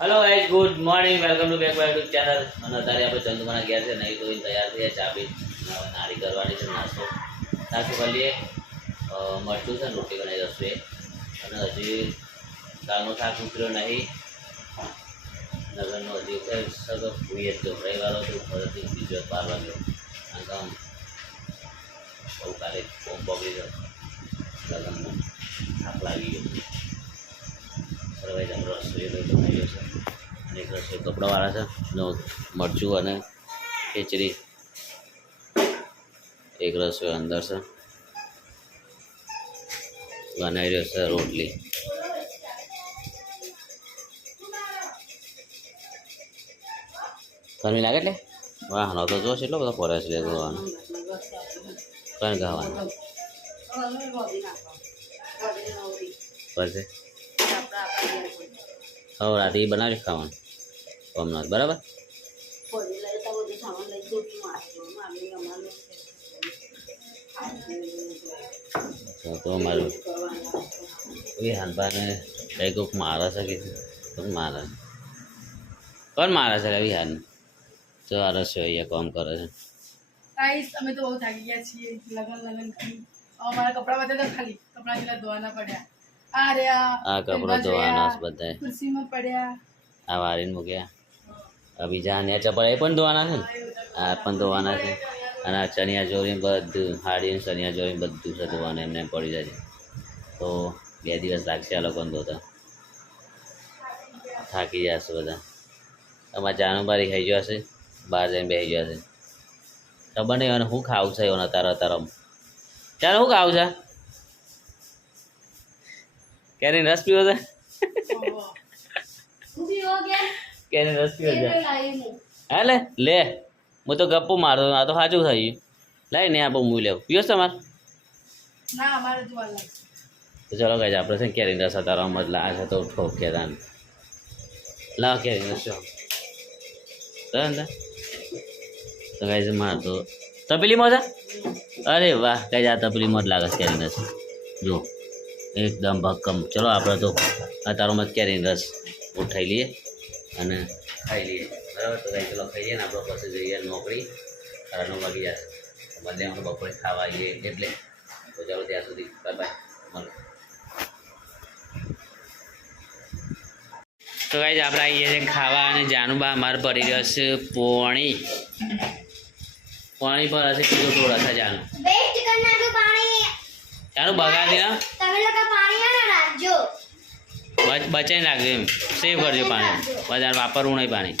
Hello guys, good morning, welcome to back my YouTube channel. અને અત્યારે આપણે ચંદુમાના ઘેર છે નહીં તો તૈયાર થઈએ, ચા પી નારી કરવાની છે, નાસ્તો કરી લઈએ। મરચું છે, રોટી બનાવી દઈશું અને હજી કાલનો શાક ઉતર્યો નહીં, નગરનો હજી સગો ભૂઈએ જ રવિવારો તો ફરીથી બીજો 12 વાગ્યો આ કામ બહુ કાલે ફોર્મ પકડી ગયો, લગ્નમાં થાક લાગી ગયો। સરવાઈ જમ રસોઈ લઈ તો ખાઈ ગયો છે અને એક રસોઈ કપડાવાળા છે નો મરચું અને ખીચડી, એક રસોઈ અંદર છે બનાવી રહ્યો છે રોટલી। ગરમી લાગે એટલે વાહ નો તો જોશ એટલો બધો ફરે છે જોવાનો કઈ ગાવાનું પછી હવે રાતે એ બનાવી ખાવાનું હમણાં બરાબર। તો મારું એ હાનભાને કઈ કોઈક મારે છે કે કોણ મારે કોણ મારે છે વિહાન તો આ રસ્યો અહીંયા કામ કરે છે। ગાઈસ અમે તો બહુ થાકી ગયા છીએ લગન કરી અમારા કપડા બધા તો ખાલી કપડા જેટલા ધોવાના પડ્યા આ રે આ કપડો ધોવાના છે બધાય ખુરશીમાં પડ્યા આ વારીને મૂક્યા આ બીજા ને ચપડા એ પણ ધોવાના છે ને આ પણ ધોવાના છે અને આ ચણિયા ચોળી બધું હાડીને ચણિયા ચોળી બધું છે ધોવાનું એમને એમ પડી જાય છે તો 2 દિવસ લાગશે આ લોકોને ધોતા થાકી જશે બધા। તમારે જાનું બારી ખાઈ ગયો હશે બહાર જઈને બેસી ગયા છે ખબર નહીં અને શું ખાવું છે એના તારા તરમ ચાલો શું ખાવું છે કેરીનો રસ પીવો છે કેરીનો રસ પીવો છે હા લે હું તો ગપ્પુ મારતો આ તો સાચું થઈ ગયું લાઈ ને આપો હું લેવું પીવો તમારે ના અમારે જોવા લાગશે તો ચલો ગાઈસ આપણે છે કેરીનો રસ તારા મતલબ આ છે તો ઠોકે તાન લાવ કેરીનો રસ તો ગાઈસ માર તો તપેલીમાં છે અરે વાહ ગાઈસ આ તપેલીમાં જ લાગે છે કેરીનો રસ જો એકદમ ભક્કમ। ચલો આપણે તો આ તારો મત કેરીનો રસ ઉઠાઈ લઈએ અને ખાઈ લઈએ બરાબર। તો ગાઈસ ચલો ખાઈએ ને આપણે પછી જઈએ નોકરી 9 વાગી જશે બધે આપણે બપોરે ખાવા આવીએ એટલે તો ચાલો ત્યાં સુધી બાય બાય મળો। તો ગાઈસ આપણે આવીએ છીએ ખાવા અને જાનુબા અમારે પડી રહ્યો છે પોણી પર હશે કીધું થોડા થા જાનું જાનું બગાડી ના બચાઈને રાખજો એમ સેવ કરજો પાણી વધારે વાપરવું નહીં પાણી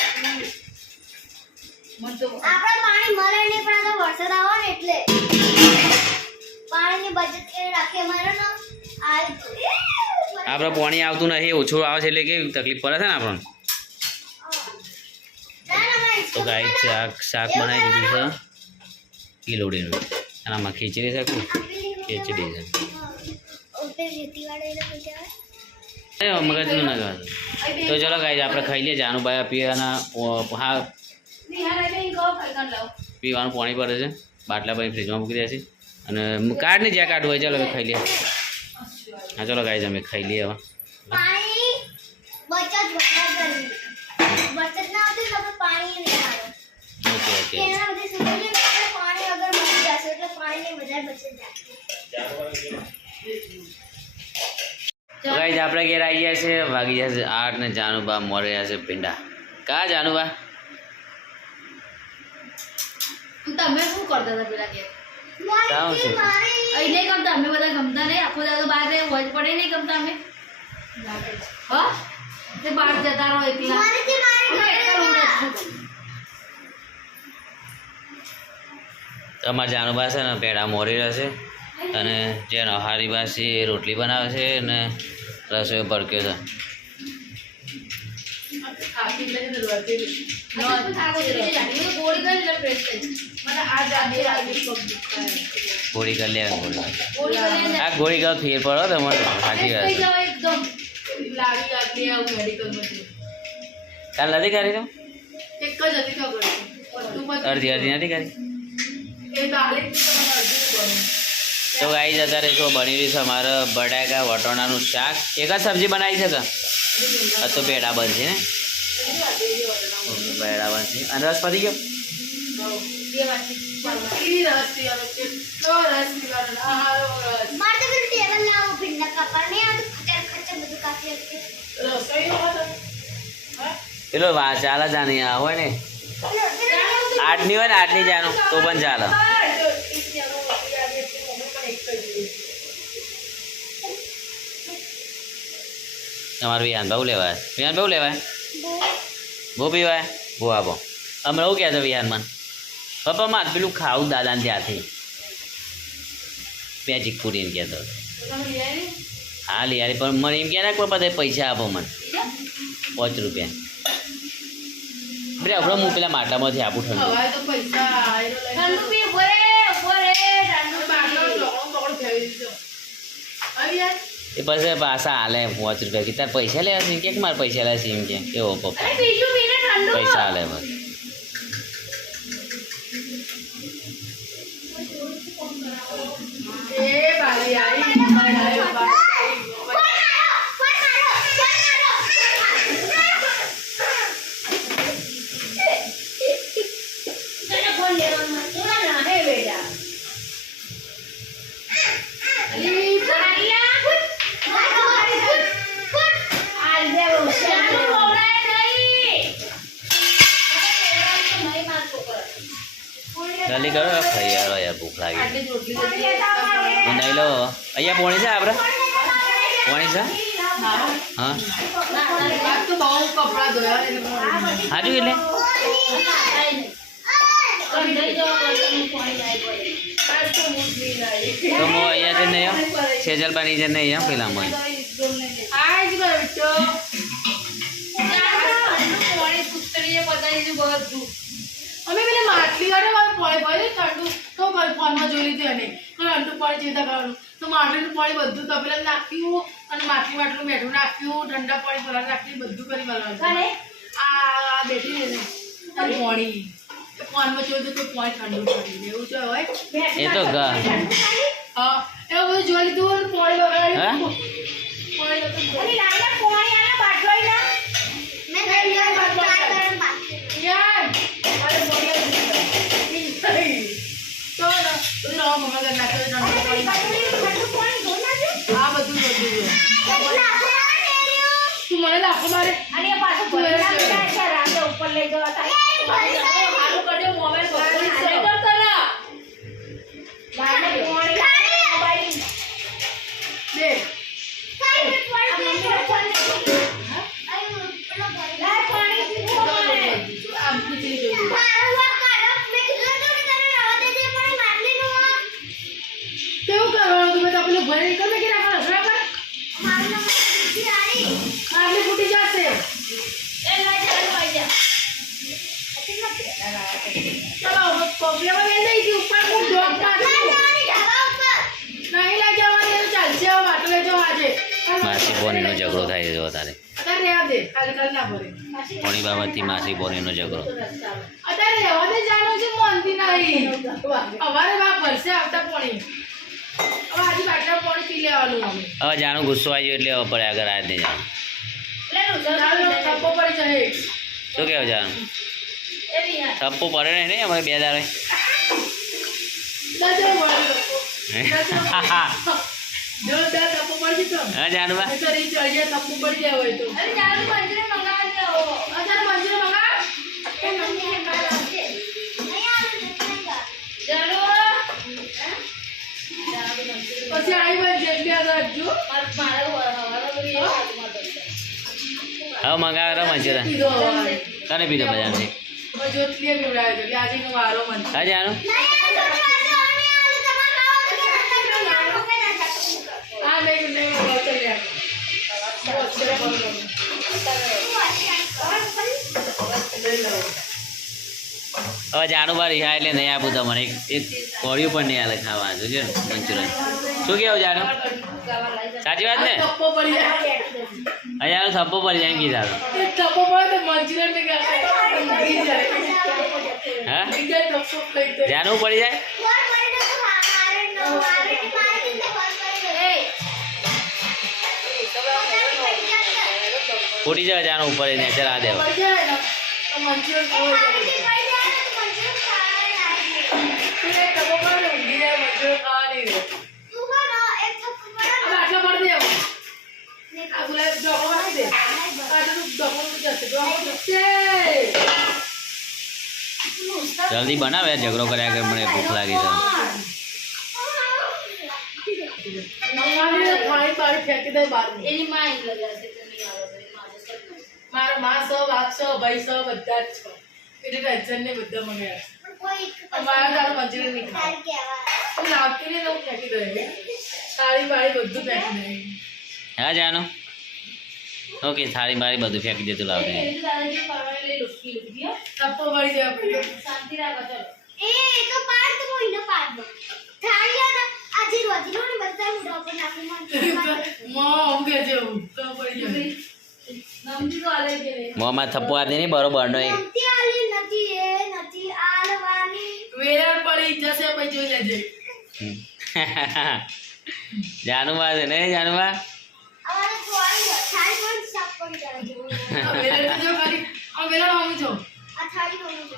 આપણે પાણી આવતું નહીં ઓછું આવે છે એટલે કેવી તકલીફ પડે છે ને આપણને। તો ગાય શાક બનાવી દીધું છે કિલોડીનું અને આમાં ખીચડી છે ખીચડી છે મગજનું ના ગાય। તો ચલો ગાય આપણે ખાઈ લઈએ જાનુભાઈ આપીએ અને હા પીવાનું પાણી પડે છે બાટલા ભાઈ ફ્રીજમાં મૂકી દે છે અને કાઢ ને જ્યાં કાઢવું હોય ચાલો હવે ખાઈ લઈએ। હા ચલો ગાય અમે ખાઈ લઈએ હવે ઓકે તો ગાઈસ આપણે ઘેર આવી ગયા છે વાગી જશે 8 ને જાનુબા મોરે છે પીંડા કા જાનુબા તમે શું કરતા હતા પેલા કે સાવ છે અહીં નહીં ગમતા અમે બધા ગમતા નહીં આખો દાડો બહાર રહે વોચ પડે નહીં ગમતા અમે હા તે બહાર જતા રહો એકલા અમારા જાનુબા છે ને પેડા મોરી રહેશે અને જે નહારી બાસી રોટલી બનાવે છે અને રસોઈ ભડક્યો ગોળી કરી લે આ ગોળી ગયો ફેર પડો તમારે સાચી વાત કાલ નથી કરી તો અડધી નથી કરી તો ગાઈસ અત્યારે જો બની રહ્યું છે અમારે બટાકા વટોણાનું શાક એક જ સબ્જી બનાવી છે કે તો પેડા બનશે ને બરાબર અને રસ પતી ગયો. બે વાટકી મારે તો પેલું ટેબલ લાવો ભીંડા કાપવા નહીં આવતું ખચર ખચર બધું કાપી પેલો ચાલે જાની આ હોય ને આટની હોય ને આટની જાનું તો પણ ચાલે. તમારું વિહાન બહુ લેવાય. વિહાન બહુ લેવાય. બહુ પીવાય. બહુ આપો. અમે એવું કહેતો વિહાનમાં પપ્પા મારે પેલું ખાવું દાદાને ત્યાંથી મેજિક ફૂડ એમ કહેતો. હા લઈ આવી પણ મને એમ કહે ને બધા પૈસા આપો મને 5 રૂપિયા. એટલે આપણે હું પેલા માટામાંથી આપું ઠંડુ. ઠંડુ પી બોરે બોરે ઠંડુ એ પછી પાછા હાલે 5 રૂપિયા કે તાર પૈસા લેવા છે કે મારે પૈસા લેવા છે એમ કે એવો પપ્પા અરે બીજું પીને ઠંડુ પૈસા હાલે બસ. તને ફોન લેવાનો ના ના હે બેટા અલી પારિયા આલ દે ચાલુ મોડાય નહીં નહીં માર છોકરા જલ્દી કરો ખાઈ યાર યાર ભૂખ લાગી. હું નહીં લો અહીંયા પોણી છે આપણે પોણી છે હા હાજુ એટલે તો હું અહીંયા છે નહીં સેજલ બની છે નહીં પેલામાં અમે પેલા માટલી વાળે પાણી ભરી ઠંડુ તો ફોનમાં જોઈ લીધું એને ઠંડુ પાણી ચેતા કરવાનું તો માટલીનું પાણી બધું તપેલા નાખ્યું અને માટલું મેઠું નાખ્યું ઠંડા પાણી ભરા નાખ્યું બધું કરી મળવાનું આ બેઠી ને અને પાણી ફોનમાં જોયું તો પાણી ઠંડુ પડી એવું તો હોય એ તો ગા હા એવું બધું જોઈ લીધું અને પાણી વગાડ્યું અલી લાઈના પાણી આના બાટલોય ના મેં નહીં ટ્રાય કરવાનું બાકી યાર અરે બોલ્યા તો ના બધું રાવ મમ્મા કર નાખ્યો ઠંડુ પાણી ઠંડુ પાણી ધો નાખજો આ બધું તું મને લાખો મારે અને એ પાછું ભરી નાખતા છે રાતે ઉપર લઈ જવા તા આલુ કરજો મોબાઈલ ભરી હાલે કરતા ના લાઈના પાણી મોબાઈલ દે આમ ખીચડી જોઈ કેવું કરવાનું તું બધા પેલું ભરી નીકળ કે રાખવાનું બરાબર માટલી ફૂટી જશે એ લઈ જા લઈ જા ચલો પ્રોબ્લેમ એ નહીં કે ઉપર હું જોબ કાઢું નહીં લઈ જવાની તો ચાલશે હવે માટલું લઈ જવા આજે માસી બોનીનો ઝઘડો થાય છે તારે અત્યારે રહેવા દે કાલે ના ભરે પોણી બાબતથી માસી બોનીનો ઝઘડો. અત્યારે રહેવા દે જાણું છે મોનતી નહીં અમારે બાપ ભરશે આવતા પોણી હવે આજે બાટલા પોણી પી લેવાનું અમે હવે જાણું ગુસ્સો આવી ગયો એટલે હવે પડે આગળ આજ નહીં જાણું લે ચાલો થપ્પો પડી જાય શું કહેવું જાણું એવી હા થપ્પો પડે નહીં અમારે 2 દાડે દાદા મારો જોરદાર થપ્પો પડી તો હા જાણવા એ તો રીચ અડિયા થપ્પો પડી જાય હોય તો અરે ચાલુ મંજરે મંગાવી દો અત્યારે મંજૂર મંગા ચાલો પછી આવી બાદ જેમ બી આગળ આપજો મારા હવારો બધી હવે મંગાવે મંચુરિયન કીધો તને પીધો બધાને જ્યોતિએ પીવડાવ્યો એટલે આજે નો વારો મન હા જાણું આ નહીં નહીં ચાલ્યા હવે જાણું બાર રિહા એટલે નહીં આપું તમને એક કોળિયું પણ નહીં હાલે ખાવા જોજો ને મંચુરિયન શું કેવું જાણું સાચી વાત ને થપ્પો પડી જાય અહીંયા થપ્પો પડી જાય એમ કીધા એ થપ્પો પડે તો મંચુરિયન ને હા બીજા થપ્પો પડી જાય જાણવું પડી જાય ફૂટી જાય જાનું ઉપર એ નેચર આ દેવા પડી જાય ને તો મંચુરિયન ખાવું પડી પડે. જાય ને તો મંચુરિયન ખાવા લાગે. તું એક ડબ્બો કર ને ઊંઘી જાય મંચુરિયન ખાવા નહીં રહે. તું કોનો એક થપ્પડ પડે હવે આટલો કરી દે હવે. ને આ ગુલાબ ડબ્બો નાખી દે. આટલું ડબ્બો જશે ડબ્બો જશે. જલ્દી બનાવે ઝઘડો કર્યા કે મને ભૂખ લાગી છે અમારી થાળી પાડી ફેંકી દે બહાર. એની માં ઈ લગાશે તો નહીં આવે ભાઈ મારે સબ મારા માં સો બાપ સો ભાઈ સો બધા જ છો એટલે ટેન્શન ને બધા મંગાયા છે. કોઈ અમારા તારું મંચુરિયન નહીં ખાવ. તાર કહેવા. હું લાવતી નહીં તો હું ફેંકી દઉં. થાળી પાડી બધું ફેંકી દે. હા જાનું ઓકે થાળી મારી બધું ફેંકી દેતું લાવતી એ તો દાદાજી પરવાને લઈ લુકી લુકી હો ટપ્પો પડી જાય આપણે. શાંતિ રાખો ચલો એ તો પાડ તો કોઈને પાડ દો. થાળીયા આજે રોજી નો ને બધા મુઢા પર નાખી મંચુરિયન મોં કે છે તો પડી જાય. નમજી તો આલે કે રે મોંમાં થપ્પો આપી નહીં બરોબર નો એક નથી આલી નથી એ નથી આલવાની. વેરાળ પડી જશે પછી જોઈ લેજે. જાનુબા છે ને જાનુબા અમારે થોડી થાળી પણ સાફ કરી જાય જેવું. આ વેરાળ તો જો ખાલી આ વેરાળ આવું છો. આ થાળી કોની છે?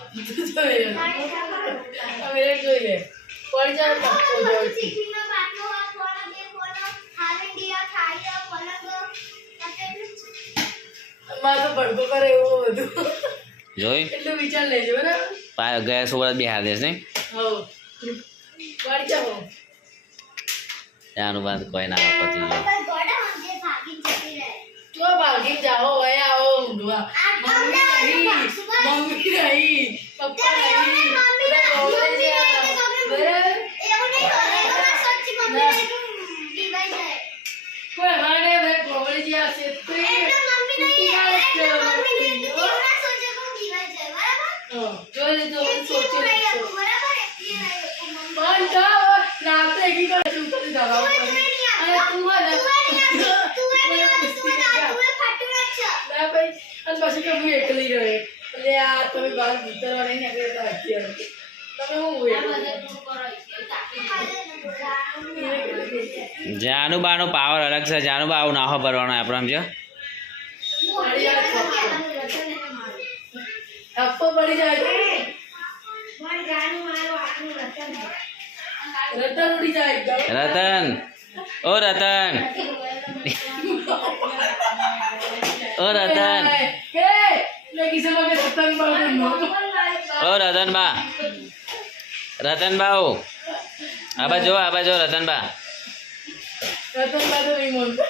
જો વેરાળ. થાળી ખાવા. આ વેરાળ જોઈ લે. પડી જાય ટપ્પો બધું જાય. ચીકીનો બાટલો આ ફોન દે ફોન હાલેન્ડિયા થાળીયા પલંગ આ કેટલું છે? મારે તો ભડકો કરે એવું બધું. જોઈ એટલું વિચાર લેજો બરાબર. ગયા છોકરા બિહાર દેશ નહીં હો પડી જાઓ. જાનુબા કોઈ ના પતી ગયો પણ ગોડા જે ભાગી જતી રહે. તો ભાગી જાઓ હવે આવો ઊંઘવા. મમ્મી નહીં પપ્પા નહીં બધા રોવે છે. બરાબર એવું નહીં કરે તો સચ્ચી મમ્મી ને દીવાઈ જાય. કોઈ અમારે ભાઈ કોવળી જે આ છે તો એ એટલે મમ્મી નહીં એટલે મમ્મી નહીં એવું ના સોચે તો દીવાઈ જાય બરાબર. જોઈ લીધું એક સોચો નહીં હતું બરાબર એકલી નહીં હતું મમ્મી. પણ તો નાતે એકી કરે છે ઉપર દવા તું ઉપર. નહીં અને તું હે ને બરાબર. અને પછી કે હું એકલી રહે એટલે આ તમે બહાર ભીતરવા નહીં નીકળે તો અત્યારે તમે હું આ બધા પૂરું કરો એ તાકી જાનુબાનો પાવર અલગ છે જાનુબા આવું નાહો ભરવાનો આપણે સમજો ટપ્પો પડી જાય રતન ઉડી જાય એકદમ. રતન ઓ રતન ઓ રતન હે લગી સમય કે રતન બાબુ ઓ રતનબા રતનબા ઓ આબા જો રતનબા રતન બાબુ નહીં બોલતો.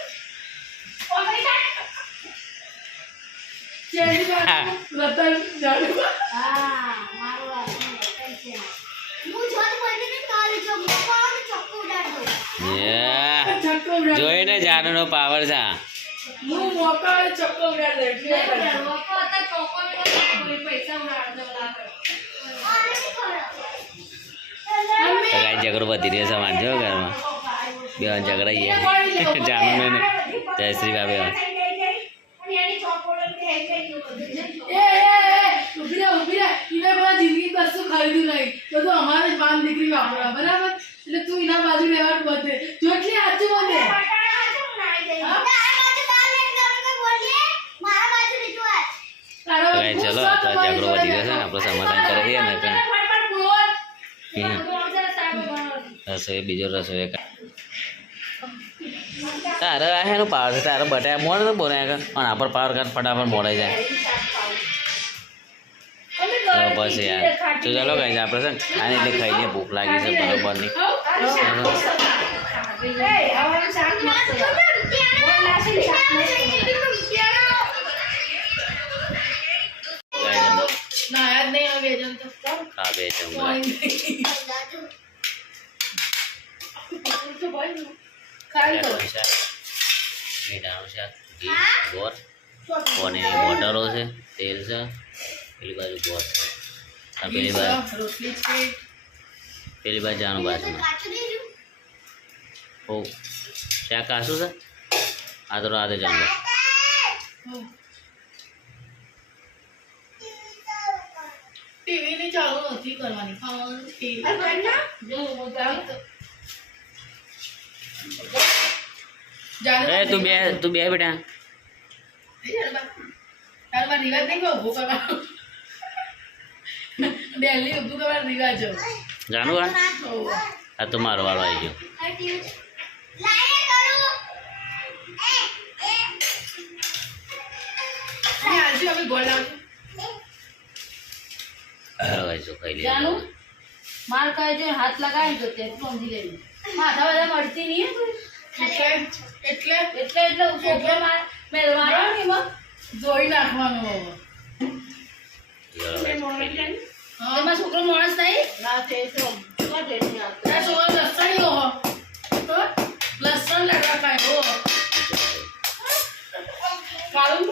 ચેરી બાબુ રતન જાડુ હા મારું આ છે. હું જોત બોલતી ને કાલે જો કોણ ચોક્કુ ઉડાડો. યા છક્કો ઉડાડ. જોઈને જાનુનો પાવર છે હું મોકા છક્કો ઉડાડ દે. પૈસા ઉડાડતો લાગે આને ખરો. તો કાંઈ ઝઘડો વધી રહ્યો છે વાંધો ઘરમાં બે ઝઘડાઈએ જાનુ ને જયશ્રી બાબે ઉભી રહે એને બધા જિંદગી કશું ખરીદ્યું નહીં બધું અમારે જ બાન દીકરી વાપરા બરાબર એટલે તું એના બાજુ રહેવાનું બધે જો એટલી સાચું બધે તારો તો કાંઈ ચલો તો આ ઝઘડો વધી ગયો છે ને આપણે સમાધાન કરી દઈએ ને કે રસોઈ બીજો રસોઈ તારે આ એનો પાવર છે તારે બટાયા મોડ તો બોલે પણ આપણ પાવર કાઢ ફટાફટ મોડાઈ જાય તો બસ યાર તો ચાલો ગાઈસ આપણે છે ને આને એટલે ખાઈ લઈએ ભૂખ લાગી છે બરોબર નહીં ના યાદ નહીં આવે જમ તો ખા બે જમવા બટાકાનું શાક મીઠાનું શાક ઘી ગોળ પાણીની બોટલો છે તેલ છે પેલી બાજુ ગોળ છે આ રોટલી છે પેલી બાજુ જાનું બાજુમાં ઓ શાક કાશું છે આ તો રાતે જાણો ટીવી ની ચાલુ નથી કરવાની ખાવાનું એ તું બે બેટા તારે મારે રિવાજ નહીં કે ઊભું કરવાનો ડેલી ઊભું કરવાનો રિવાજ હોય. જાણું આ હોવે. આ તો મારો વાળો આવી ગયો લાઈને કરું અને આજે અમે ગોળ લાવશું. ચાલો guys, જો ખાઈ લઈએ જાનું માર કહે છે હાથ લગાવી દો તે સમજી લેવું માથા બધા મળતી નહીં હે કોઈ. એટલે એટલે છોકરો માર મેલવાનો ને એમાં જોઈ નાખવાનું હવે. ચાલો guys, ખાઈ લઈએ. હા. એમાં છોકરો માણસ નહીં ના તે તો ના છોકરો લસણ હો તો લસણ લડવા ખાય હો કાળું